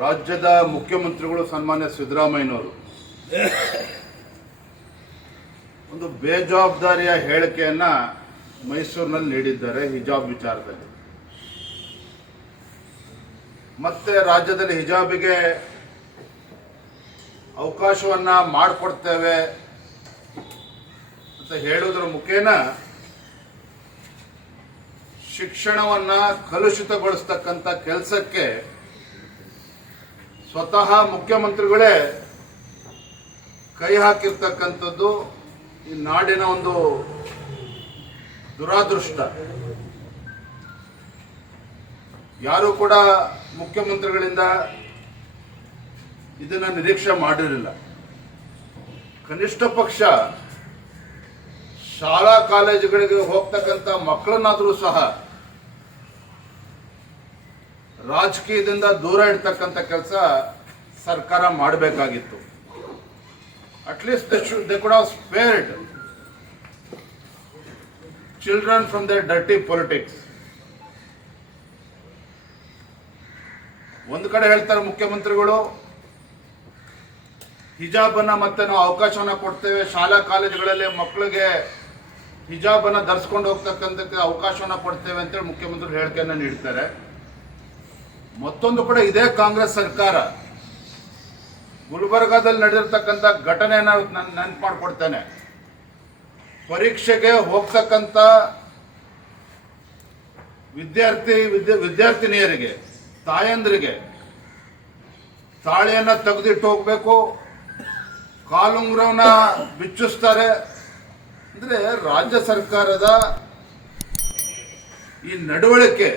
ರಾಜ್ಯದ ಮುಖ್ಯಮಂತ್ರಿಗಳು ಸನ್ಮಾನ್ಯ ಸಿದ್ದರಾಮಯ್ಯನವರು. ಒಂದು ಬೇಜವಾಬ್ದಾರಿಯ ಹೇಳಿಕೆಯನ್ನ ಮೈಸೂರಿನಲ್ಲಿ ನೀಡಿದ್ದಾರೆ ಹಿಜಾಬ್ ವಿಚಾರದಲ್ಲಿ. ಮತ್ತೆ ರಾಜ್ಯದಲ್ಲಿ ಹಿಜಾಬಿಗೆ ಅವಕಾಶವನ್ನ ಮಾಡಿಕೊಡ್ತೇವೆ ಅಂತ ಹೇಳುವುದರ ಮುಖೇನ ಶಿಕ್ಷಣವನ್ನ ಕಲುಷಿತಗೊಳಿಸ್ತಕ್ಕಂಥ ಕೆಲಸಕ್ಕೆ ಸ್ವತಃ ಮುಖ್ಯಮಂತ್ರಿಗಳೇ ಕೈ ಹಾಕಿರ್ತಕ್ಕಂಥದ್ದು ಈ ನಾಡಿನ ಒಂದು ದುರಾದೃಷ್ಟ. ಯಾರು ಕೂಡ ಮುಖ್ಯಮಂತ್ರಿಗಳಿಂದ ಇದನ್ನ ನಿರೀಕ್ಷೆ ಮಾಡಿರಲಿಲ್ಲ. ಕನಿಷ್ಠ ಪಕ್ಷ ಶಾಲಾ ಕಾಲೇಜುಗಳಿಗೆ ಹೋಗ್ತಕ್ಕಂಥ ಮಕ್ಕಳನ್ನಾದರೂ ಸಹ ರಾಜಕೀಯದಿಂದ ದೂರ ಇಡ್ತಕ್ಕಂಥ ಕೆಲಸ ಸರ್ಕಾರ ಮಾಡಬೇಕಾಗಿತ್ತು. At least they should they could have spared children from the dirty politics ಒಂದು ಕಡೆ ಹೇಳ್ತಾರೆ ಮುಖ್ಯಮಂತ್ರಿಗಳು, ಹಿಜಾಬನ್ನ ಮತ್ತೆ ನಾವು ಅವಕಾಶವನ್ನ ಕೊಡ್ತೇವೆ, ಶಾಲಾ ಕಾಲೇಜುಗಳಲ್ಲಿ ಮಕ್ಕಳಿಗೆ ಹಿಜಾಬನ್ನ ಧರಿಸ್ಕೊಂಡು ಹೋಗ್ತಕ್ಕಂಥಕ್ಕೆ ಅವಕಾಶವನ್ನ ಕೊಡ್ತೇವೆ ಅಂತೇಳಿ ಮುಖ್ಯಮಂತ್ರಿ ಹೇಳಿಕೆಯನ್ನ ನೀಡ್ತಾರೆ. ಮತ್ತೊಂದು ಕಡೆ ಇದೇ ಕಾಂಗ್ರೆಸ್ ಸರ್ಕಾರ. ಗುಲ್ಬರ್ಗಾದಲ್ಲಿ ನಡೆದಿರ್ತಕ್ಕಂಥ ಘಟನೆ ನಾನು ನೆನಪು ಮಾಡಿಕೊಡ್ತೇನೆ. ಪರೀಕ್ಷೆಗೆ ಹೋಗ್ತಕ್ಕಂಥ ವಿದ್ಯಾರ್ಥಿ, ವಿದ್ಯಾ, ವಿದ್ಯಾರ್ಥಿನಿಯರಿಗೆ, ತಾಯಂದ್ರಿಗೆ ತಾಳೆಯನ್ನು ತೆಗೆದಿಟ್ಟು ಹೋಗ್ಬೇಕು. ಕಾಲುಂಗ್ರವನ್ನ ಬಿಚ್ಚಿಸ್ತಾರೆ. ಅಂದ್ರೆ ರಾಜ್ಯ ಸರ್ಕಾರದ ಈ ನಡವಳಿಕೆ